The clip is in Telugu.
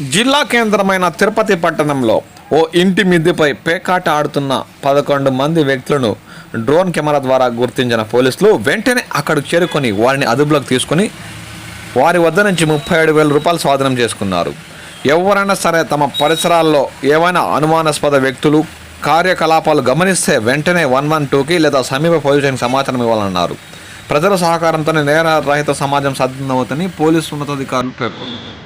జిల్లా కేంద్రమైన తిరుపతి పట్టణంలో ఓ ఇంటి మిద్దెపై పేకాట ఆడుతున్న 11 మంది వ్యక్తులను డ్రోన్ కెమెరా ద్వారా గుర్తించిన పోలీసులు వెంటనే అక్కడికి చేరుకొని వారిని అదుపులోకి తీసుకుని వారి వద్ద నుంచి 37,000 రూపాయలు స్వాధీనం చేసుకున్నారు. ఎవరైనా సరే తమ పరిసరాల్లో ఏవైనా అనుమానాస్పద వ్యక్తులు కార్యకలాపాలు గమనిస్తే వెంటనే 112కి లేదా సమీప పోలీస్ స్టేషన్కి సమాచారం ఇవ్వాలన్నారు. ప్రజల సహకారంతోనే నేర రహిత సమాజం సాధ్యమవుతుందని పోలీసు ఉన్నతాధికారులు పేర్కొన్నారు.